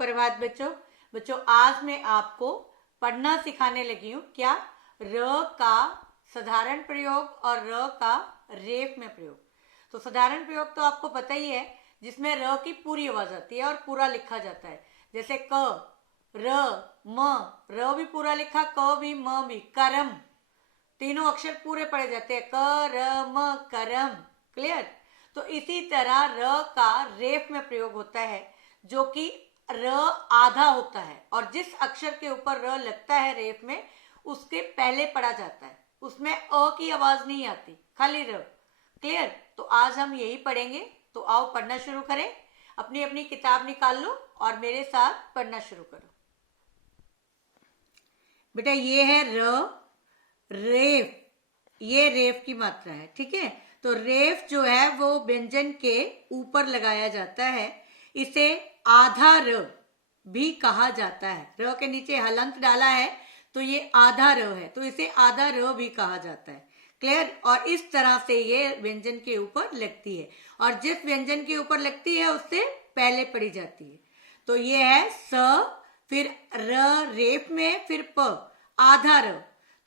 सुप्रभात बच्चों। बच्चों आज मैं आपको पढ़ना सिखाने लगी हूँ। क्या? र का साधारण प्रयोग और र का रेफ में प्रयोग। तो साधारण प्रयोग तो आपको पता ही है, जिसमें र की पूरी आवाज आती है और पूरा लिखा जाता है। जैसे क, र, म, र भी पूरा लिखा, क भी, म भी, करम, तीनों अक्षर पूरे पढ़े जाते हैं, क र म करम। क्लियर? तो इसी तरह र का रेफ में प्रयोग होता है, जो कि र आधा होता है और जिस अक्षर के ऊपर र लगता है रेफ में, उसके पहले पढ़ा जाता है। उसमें अ की आवाज नहीं आती, खाली र। क्लियर? तो आज हम यही पढ़ेंगे। तो आओ पढ़ना शुरू करें। अपनी अपनी किताब निकाल लो और मेरे साथ पढ़ना शुरू करो। बेटा ये है र, रेफ, ये रेफ की मात्रा है। ठीक है? तो रेफ जो है वो व्यंजन के ऊपर लगाया जाता है। इसे आधा र भी कहा जाता है। र के नीचे हलंत डाला है तो ये आधा र है, तो इसे आधा र भी कहा जाता है। क्लियर? और इस तरह से ये व्यंजन के ऊपर लगती है और जिस व्यंजन के ऊपर लगती है उससे पहले पढ़ी जाती है। तो ये है स, फिर र रेफ में, फिर प, आधा र।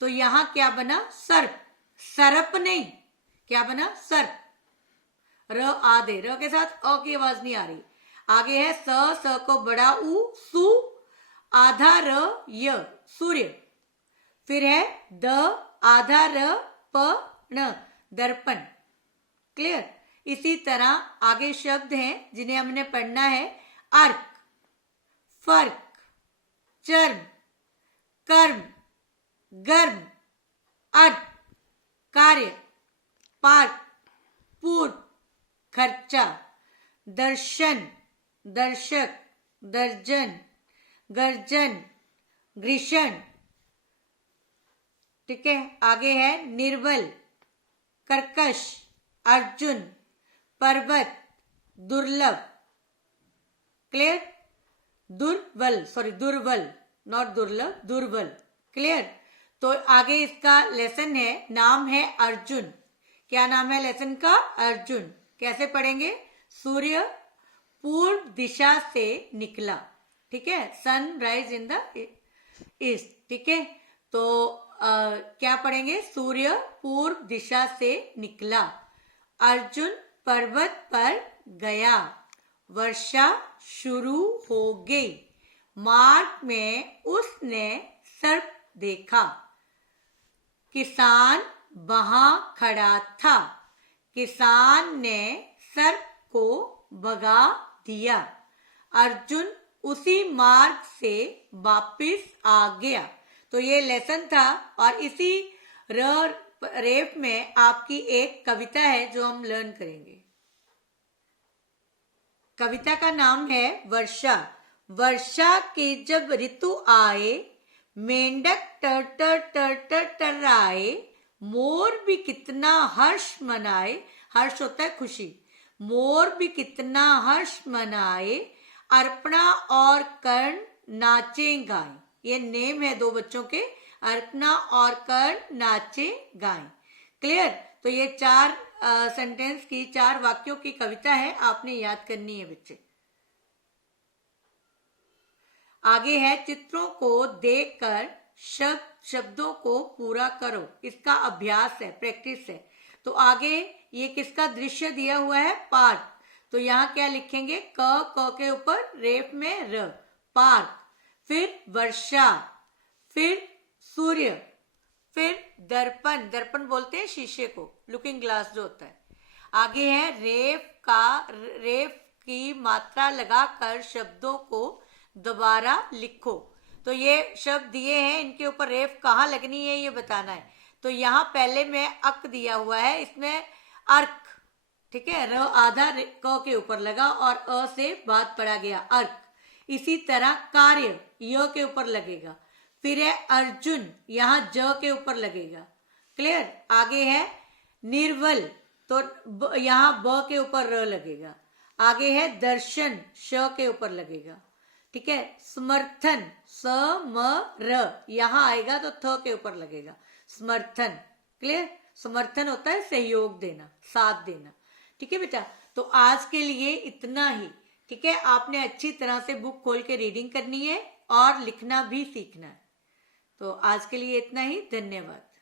तो यहां क्या बना? सर्प। सरप नहीं, क्या बना? सर्प। र आधे, र के साथ अ की आवाज नहीं आ रही। आगे है स को बड़ा ऊ, सु, आधा र य, सूर्य। फिर है द, आधा र प ण, दर्पण। क्लियर? इसी तरह आगे शब्द हैं जिन्हें हमने पढ़ना है। अर्क, फर्क, चर्म, कर्म, गर्म, अर्थ, कार्य, पार्क, पूर्व, खर्चा, दर्शन, दर्शक, दर्जन, गर्जन, ग्रीषण। ठीक है? आगे है निर्बल, कर्कश, अर्जुन, पर्वत, दुर्लभ। क्लियर? दुर्बल, सॉरी दुर्बल, नॉट दुर्लभ, दुर्बल। क्लियर? तो आगे इसका लेसन है, नाम है अर्जुन। क्या नाम है लेसन का? अर्जुन। कैसे पढ़ेंगे? सूर्य पूर्व दिशा से निकला। ठीक है? Sun rise in the east. ठीक है? तो क्या पढ़ेंगे? सूर्य पूर्व दिशा से निकला, अर्जुन पर्वत पर गया, वर्षा शुरू हो गई, मार्ग में उसने सर्प देखा, किसान वहां खड़ा था, किसान ने सर्प को भगा दिया, अर्जुन उसी मार्ग से वापिस आ गया। तो ये लेसन था और इसी रेफ में आपकी एक कविता है जो हम लर्न करेंगे। कविता का नाम है वर्षा। वर्षा के जब ऋतु आए, मेंढक टर टर टर टर टर्राए, मोर भी कितना हर्ष मनाए। हर्ष होता है खुशी। मोर भी कितना हर्ष मनाए, अर्पणा और कर्ण नाचे गाए। ये नेम है दो बच्चों के, अर्पणा और कर्ण नाचे गाए। क्लियर? तो ये चार सेंटेंस की, चार वाक्यों की कविता है, आपने याद करनी है बच्चे। आगे है चित्रों को देखकर शब्दों को पूरा करो। इसका अभ्यास है, प्रैक्टिस है। तो आगे ये किसका दृश्य दिया हुआ है? पार्क। तो यहाँ क्या लिखेंगे? क के ऊपर रेफ में र, पार्क। फिर वर्षा, फिर सूर्य, फिर दर्पण। दर्पण बोलते हैं शीशे को, लुकिंग ग्लास जो होता है। आगे है रेफ की मात्रा लगाकर शब्दों को दोबारा लिखो। तो ये शब्द दिए हैं, इनके ऊपर रेफ कहाँ लगनी है ये बताना है। तो यहाँ पहले में अक दिया हुआ है, इसमें अर्क। ठीक है? र आधा क के ऊपर लगा और अ से बाद पढ़ा गया, अर्क। इसी तरह कार्य य के ऊपर लगेगा। फिर है अर्जुन, यहाँ ज के ऊपर लगेगा। क्लियर? आगे है निर्बल, तो यहाँ ब के ऊपर र लगेगा। आगे है दर्शन, श के ऊपर लगेगा। ठीक है? समर्थन, स म र, यहाँ आएगा तो थ के ऊपर लगेगा, समर्थन। क्लियर? समर्थन होता है सहयोग देना, साथ देना। ठीक है बेटा? तो आज के लिए इतना ही। ठीक है, आपने अच्छी तरह से बुक खोल के रीडिंग करनी है और लिखना भी सीखना है। तो आज के लिए इतना ही, धन्यवाद।